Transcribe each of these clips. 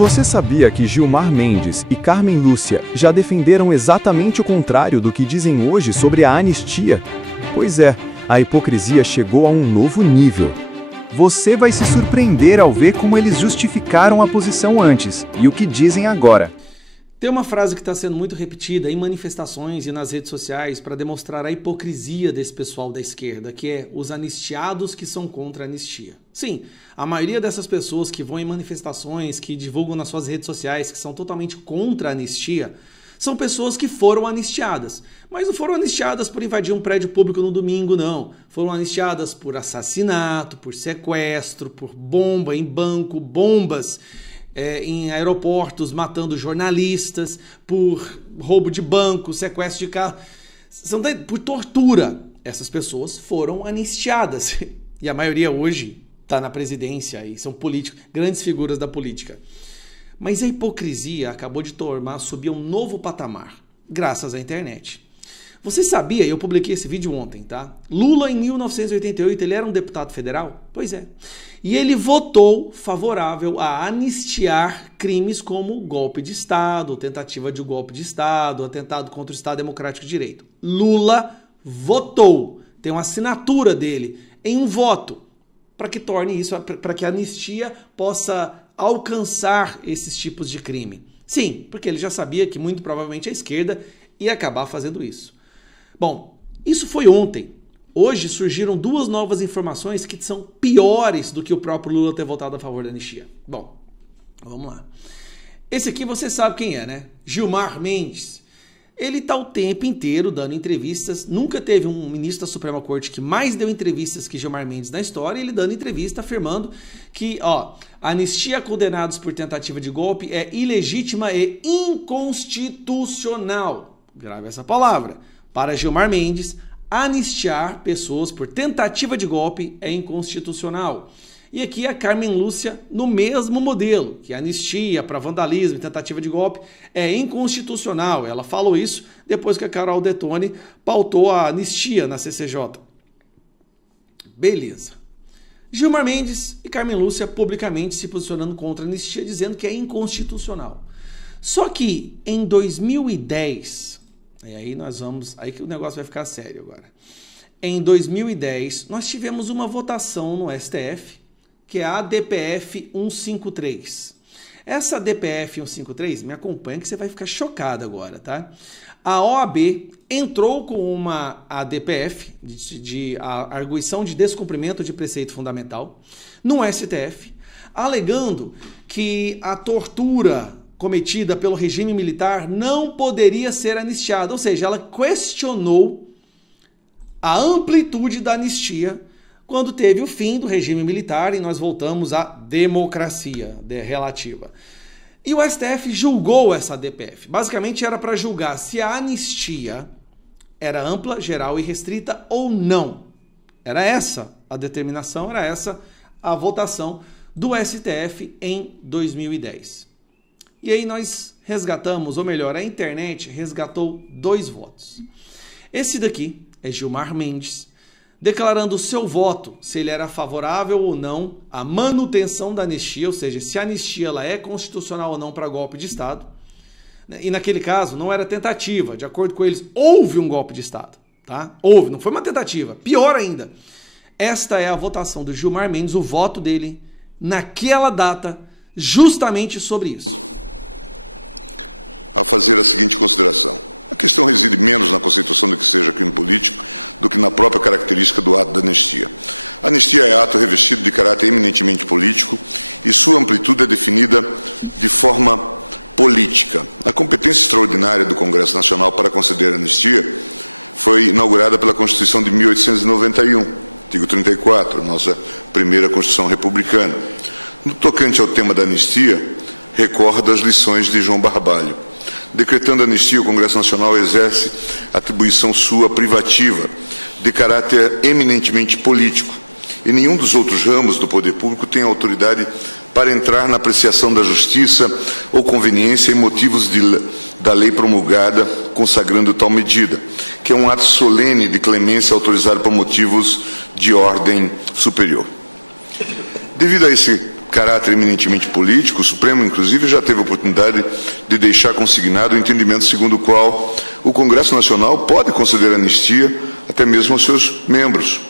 Você sabia que Gilmar Mendes e Carmen Lúcia já defenderam exatamente o contrário do que dizem hoje sobre a anistia? Pois é, a hipocrisia chegou a um novo nível. Você vai se surpreender ao ver como eles justificaram a posição antes e o que dizem agora. Tem uma frase que está sendo muito repetida em manifestações e nas redes sociais para demonstrar a hipocrisia desse pessoal da esquerda, que é os anistiados que são contra a anistia. Sim, a maioria dessas pessoas que vão em manifestações, que divulgam nas suas redes sociais, que são totalmente contra a anistia, são pessoas que foram anistiadas. Mas não foram anistiadas por invadir um prédio público no domingo, não. Foram anistiadas por assassinato, por sequestro, por bomba em banco, bombas em aeroportos, matando jornalistas, por roubo de banco, sequestro de carro, por tortura. Essas pessoas foram anistiadas. E a maioria hoje está na presidência e são políticos, grandes figuras da política. Mas a hipocrisia acabou de subir um novo patamar, graças à internet. Você sabia, eu publiquei esse vídeo ontem, tá? Lula, em 1988, ele era um deputado federal? Pois é. E ele votou favorável a anistiar crimes como golpe de Estado, tentativa de golpe de Estado, atentado contra o Estado Democrático de Direito. Lula votou, tem uma assinatura dele em um voto, para que torne isso, para que a anistia possa alcançar esses tipos de crime. Sim, porque ele já sabia que muito provavelmente a esquerda ia acabar fazendo isso. Bom, isso foi ontem. Hoje surgiram duas novas informações que são piores do que o próprio Lula ter votado a favor da anistia. Bom, vamos lá. Esse aqui você sabe quem é, né? Gilmar Mendes. Ele está o tempo inteiro dando entrevistas. Nunca teve um ministro da Suprema Corte que mais deu entrevistas que Gilmar Mendes na história. Ele dando entrevista afirmando que a anistia a condenados por tentativa de golpe é ilegítima e inconstitucional. Grave essa palavra. Para Gilmar Mendes, anistiar pessoas por tentativa de golpe é inconstitucional. E aqui a Carmen Lúcia no mesmo modelo, que a anistia para vandalismo e tentativa de golpe é inconstitucional. Ela falou isso depois que a Carol Detoni pautou a anistia na CCJ. Beleza. Gilmar Mendes e Carmen Lúcia publicamente se posicionando contra a anistia, dizendo que é inconstitucional. Só que em 2010... aí que o negócio vai ficar sério agora. Em 2010, nós tivemos uma votação no STF, que é a ADPF 153. Essa ADPF 153, me acompanha que você vai ficar chocado agora, tá? A OAB entrou com uma ADPF, de arguição de descumprimento de preceito fundamental, no STF, alegando que a tortura cometida pelo regime militar não poderia ser anistiada. Ou seja, ela questionou a amplitude da anistia quando teve o fim do regime militar e nós voltamos à democracia relativa. E o STF julgou essa DPF. Basicamente era para julgar se a anistia era ampla, geral e restrita ou não. Era essa a determinação, era essa a votação do STF em 2010. E aí nós resgatamos, ou melhor, a internet resgatou 2 votos. Esse daqui é Gilmar Mendes, declarando o seu voto, se ele era favorável ou não à manutenção da anistia, ou seja, se a anistia ela é constitucional ou não para golpe de Estado. E naquele caso não era tentativa, de acordo com eles, houve um golpe de Estado. Tá? Houve, não foi uma tentativa. Pior ainda, esta é a votação do Gilmar Mendes, o voto dele naquela data, justamente sobre isso. A fazer a seguinte consideração. A questão reside menos na conceituação do que seja crime político do que na própria característica do ato da anistia. A anistia é ato revestido de caráter eminentemente político e sua amplitude é definida de forma política. A competência extraordinária do Congresso Nacional para conceder a anistia foi inaugurada pela Constituição de 1891, artigo 34, nossa primeira Constituição republicana. No tocante ao tema da anistia, recorda as lições de João Barbalho. Decretando a anistia, o Congresso Nacional exerce atribuição sua privativa, de caráter eminentemente político, e nenhum dos outros ramos do poder público tem autoridade para entrar na apreciação da justiça ou conveniência em motivos da lei promulgada consagrando tal medida, que é um ato solene de clemência autorizado por motivos de ordem superior. Devido a esse caráter eminentemente político, o Supremo, inclusive, já teve a oportunidade de deixar consignado o entendimento segundo o qual o Congresso Nacional pode conceder anistia até mesmo aos seus membros.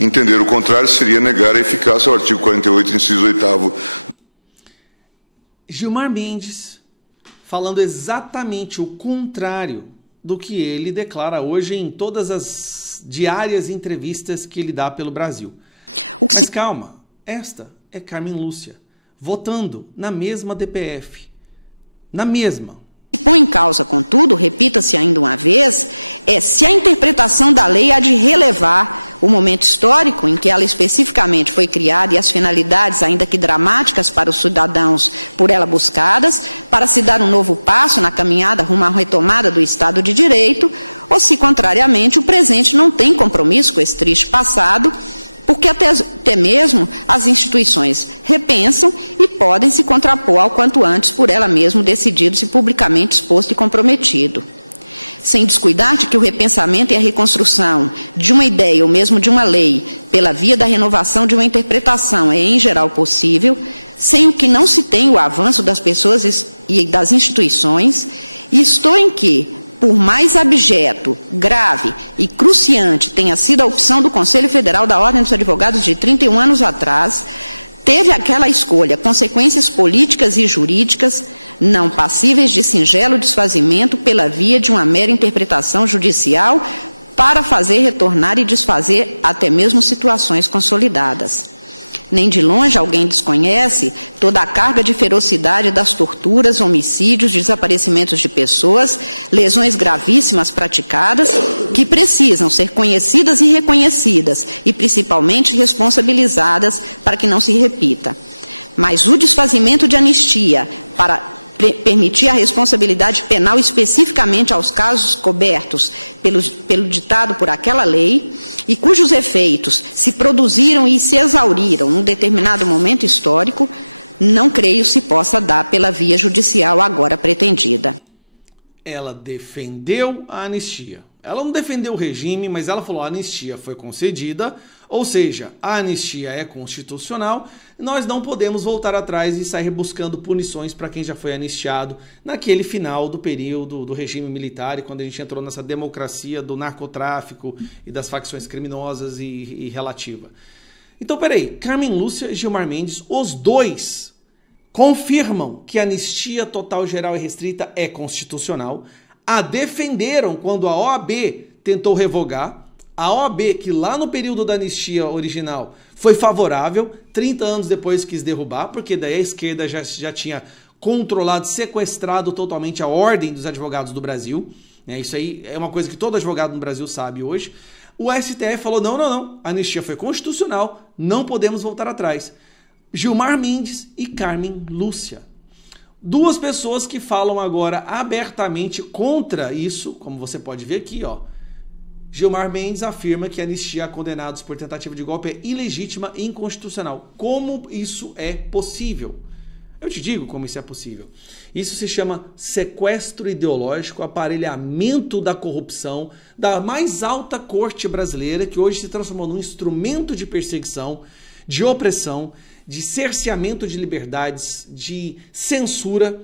Entender o contrário seria negar a eficácia ao artigo 48, inciso 8º. Gilmar Mendes falando exatamente o contrário do que ele declara hoje em todas as diárias entrevistas que ele dá pelo Brasil. Mas calma, esta é Carmen Lúcia, votando na mesma DPF. Na mesma. O que põe em causa, contudo, repita-se ainda uma vez, é se a interpretação da lei há de relevar o momento histórico em que ela especificamente foi criada e as finalidades, ainda que dramáticas para os cidadãos por ela buscadas, para se dar um novo passo na caminhada rumo à retomada do Estado de Direito, ou se, contrariamente, o presente não tem compromisso com esse triste passado, porque até mesmo as instituições repensam e podem se contrapor ao quanto antes por ela mesma decidido-se publicamente exposto e comprometido. Sem descuidar de que o repensamento e a reconstrução de uma ideia ou mesmo de uma lei pela via da renovação de uma interpretação é em geral possível, sem o que não se tem o avanço das pessoas e das instituições, e estou em que, por mais abjeto, grave e cruciante tenha sido a opção do Conselho Federal da Ordem dos Advogados de 31 anos atrás, teve aquela escolha consequências políticas e jurídicas não passíveis de singelo desfazimento pela via de uma mera interpretação judicial para fazer retornar e desfazer até mesmo situações consolidadas. Nem de longe alguém desconhece toda a carga de ferocidade das torturas, homicídios, desaparecimentos de pessoas, lesões gravíssimas praticadas, que precisam ser conhecidas e reconhecidas, e principalmente responsabilizadas para que não se repita. Mas o desfazimento de anistia para permitir a responsabilidade penal especificamente aos casos cobertos pelo ditado por aquela lei e cujos efeitos se produziram e se exauriram num determinado momento histórico, não creio se possa dar pela via judicial agora pretendida. Ela defendeu a anistia. Ela não defendeu o regime, mas ela falou: a anistia foi concedida, ou seja, a anistia é constitucional, nós não podemos voltar atrás e sair buscando punições para quem já foi anistiado naquele final do período do regime militar e quando a gente entrou nessa democracia do narcotráfico e das facções criminosas e relativa. Então, peraí, Carmen Lúcia e Gilmar Mendes, os dois confirmam que a anistia total, geral e restrita é constitucional, a defenderam quando a OAB tentou revogar, a OAB, que lá no período da anistia original foi favorável, 30 anos depois quis derrubar, porque daí a esquerda já tinha controlado, sequestrado totalmente a ordem dos advogados do Brasil. Isso aí é uma coisa que todo advogado no Brasil sabe hoje. O STF falou: não, a anistia foi constitucional, não podemos voltar atrás. Gilmar Mendes e Carmen Lúcia. Duas pessoas que falam agora abertamente contra isso, como você pode ver aqui, ó. Gilmar Mendes afirma que a anistia a condenados por tentativa de golpe é ilegítima e inconstitucional. Como isso é possível? Eu te digo como isso é possível. Isso se chama sequestro ideológico, aparelhamento da corrupção da mais alta corte brasileira, que hoje se transformou num instrumento de perseguição, de opressão, de cerceamento de liberdades, de censura,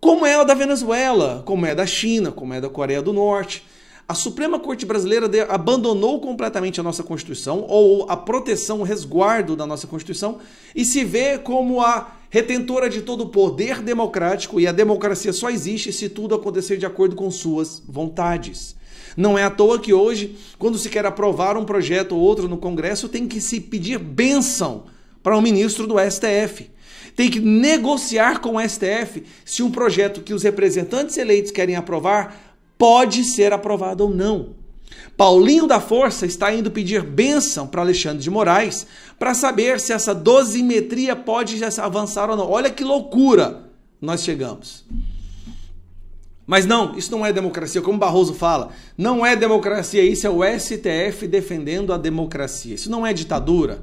como é a da Venezuela, como é da China, como é da Coreia do Norte. A Suprema Corte Brasileira abandonou completamente a nossa Constituição, ou a proteção, o resguardo da nossa Constituição, e se vê como a retentora de todo o poder democrático, e a democracia só existe se tudo acontecer de acordo com suas vontades. Não é à toa que hoje, quando se quer aprovar um projeto ou outro no Congresso, tem que se pedir bênção para o ministro do STF. Tem que negociar com o STF se um projeto que os representantes eleitos querem aprovar pode ser aprovado ou não. Paulinho da Força está indo pedir bênção para Alexandre de Moraes para saber se essa dosimetria pode avançar ou não. Olha que loucura nós chegamos. Mas não, isso não é democracia, como Barroso fala. Não é democracia, isso é o STF defendendo a democracia. Isso não é ditadura.